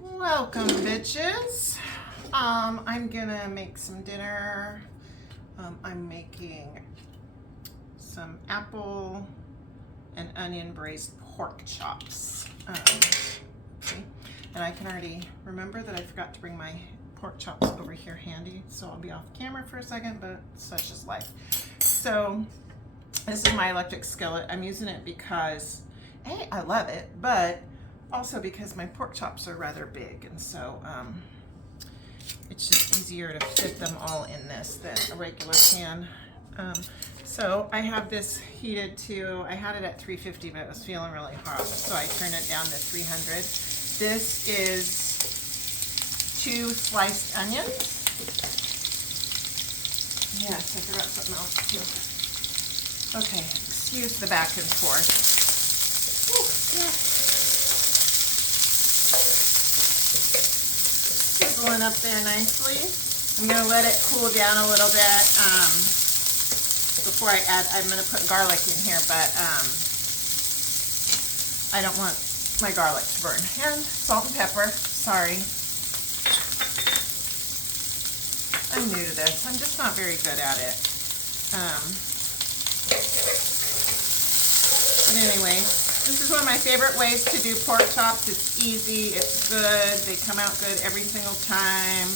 Welcome, bitches. I'm gonna make some dinner. I'm making some apple and onion braised pork chops. Okay. And I can already remember that I forgot to bring my pork chops over here handy, so I'll be off camera for a second, but such is life. So this is my electric skillet. I'm using it because, hey, I love it, but also because my pork chops are rather big, and so it's just easier to fit them all in this than a regular pan. So I have this heated to, I had it at 350, but it was feeling really hot, so I turned it down to 300. This is 2 sliced onions. Yes, I forgot something else too. Okay, excuse the back and forth. Ooh, yeah. Sizzling up there nicely. I'm going to let it cool down a little bit before I add. I'm going to put garlic in here, but I don't want my garlic to burn. And salt and pepper. Sorry. I'm new to this. I'm just not very good at it. But anyway, this is one of my favorite ways to do pork chops. It's easy, it's good, they come out good every single time.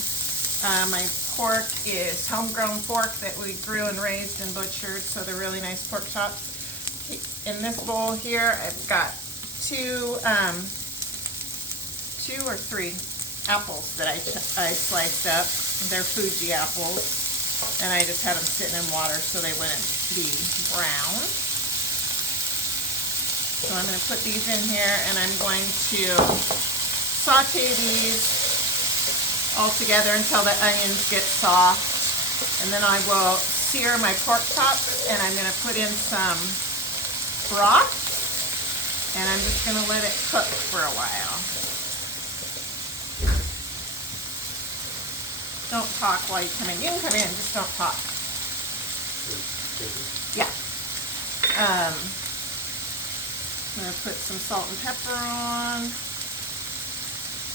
My pork is homegrown pork that we grew and raised and butchered, so they're really nice pork chops. In this bowl here, I've got two or three apples that I sliced up. They're Fuji apples, and I just had them sitting in water so they wouldn't be brown. So I'm going to put these in here, and I'm going to saute these all together until the onions get soft. And then I will sear my pork chops, and I'm going to put in some broth, and I'm just going to let it cook for a while. Don't talk while you come in. You can come in, just don't talk. Yeah. I'm going to put some salt and pepper on.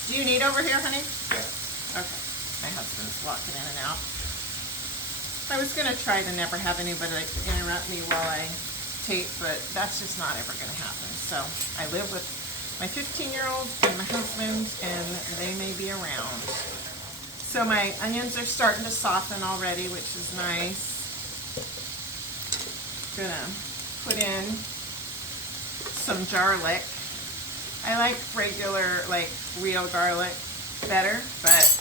Do you need over here, honey? Yeah. Okay. My husband's walking in and out. I was going to try to never have anybody interrupt me while I tape, but that's just not ever going to happen. So I live with my 15-year-old and my husband, and they may be around. So my onions are starting to soften already, which is nice. Gonna put in some garlic. I like regular, like real garlic better, but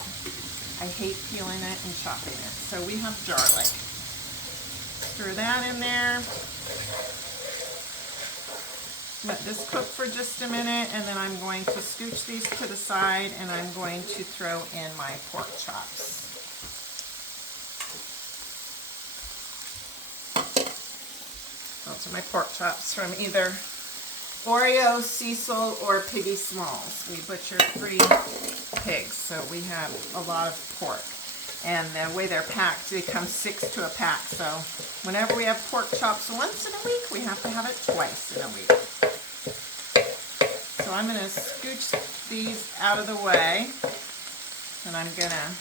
I hate peeling it and chopping it. So we have garlic. Stir that in there. Let this cook for just a minute, and then I'm going to scooch these to the side, and I'm going to throw in my pork chops. Those are my pork chops from either Oreo, Cecil, or Piggy Smalls. We butchered 3 pigs, so we have a lot of pork. And the way they're packed, they come 6 to a pack. So whenever we have pork chops once in a week, we have to have it twice in a week. So I'm going to scooch these out of the way, and I'm going to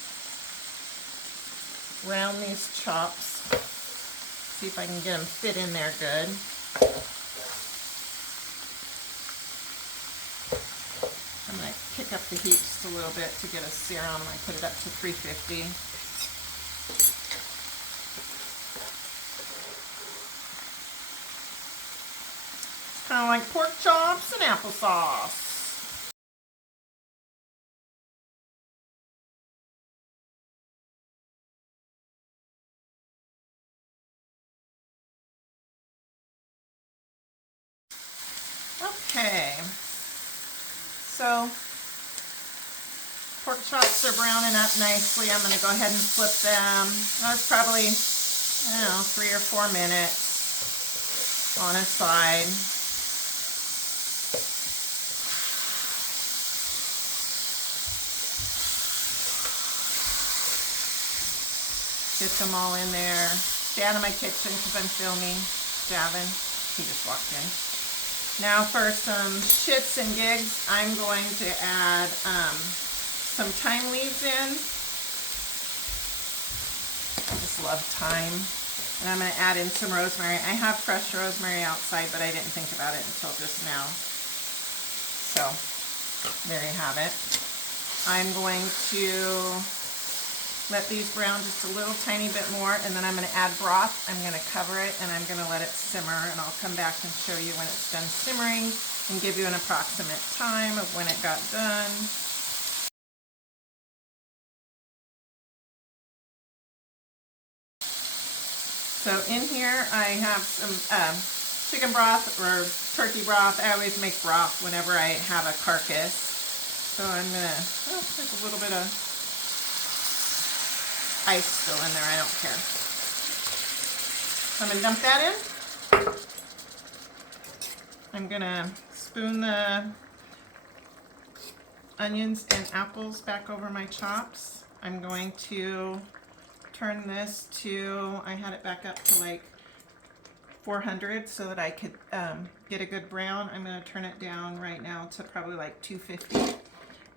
round these chops, see if I can get them fit in there good. I'm going to kick up the heat just a little bit to get a sear on them. I put it up to 350. Kind of like pork chops and applesauce. Okay, so pork chops are browning up nicely. I'm going to go ahead and flip them. That's probably, I don't know, 3 or 4 minutes on a side. Get them all in there. Stay out of my kitchen because I'm filming. Javin, he just walked in. Now for some shits and gigs, I'm going to add some thyme leaves in. I just love thyme. And I'm going to add in some rosemary. I have fresh rosemary outside, but I didn't think about it until just now. So there you have it. I'm going to let these brown just a little tiny bit more, and then I'm going to add broth. I'm going to cover it, and I'm going to let it simmer, and I'll come back and show you when it's done simmering and give you an approximate time of when it got done. So in here I have some chicken broth or turkey broth. I always make broth whenever I have a carcass. So I'm going to, there's a little bit of ice still in there, I don't care. I'm going to dump that in. I'm going to spoon the onions and apples back over my chops. I'm going to turn this to, I had it back up to like 400 so that I could get a good brown. I'm going to turn it down right now to probably like 250.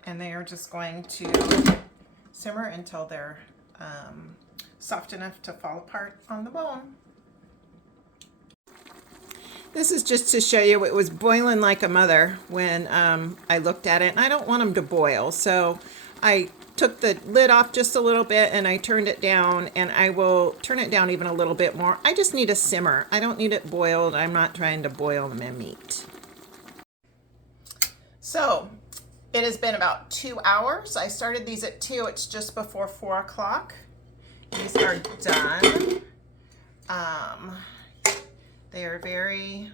And they are just going to simmer until they're soft enough to fall apart on the bone. This is just to show you it was boiling like a mother when I looked at it, and I don't want them to boil, so I took the lid off just a little bit and I turned it down, and I will turn it down even a little bit more. I just need a simmer. I don't need it boiled. I'm not trying to boil my meat. So it has been about 2 hours. I started these at 2. It's just before 4 o'clock. These are done. They are very,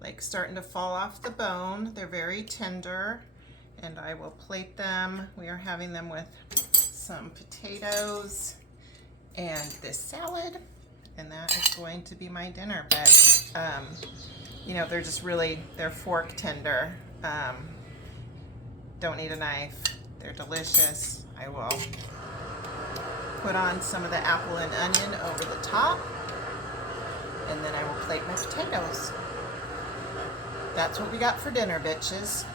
like, starting to fall off the bone. They're very tender, and I will plate them. We are having them with some potatoes and this salad, and that is going to be my dinner. But, you know, they're just really, they're fork tender. Don't need a knife. They're delicious. I will put on some of the apple and onion over the top, and then I will plate my potatoes. That's what we got for dinner, bitches.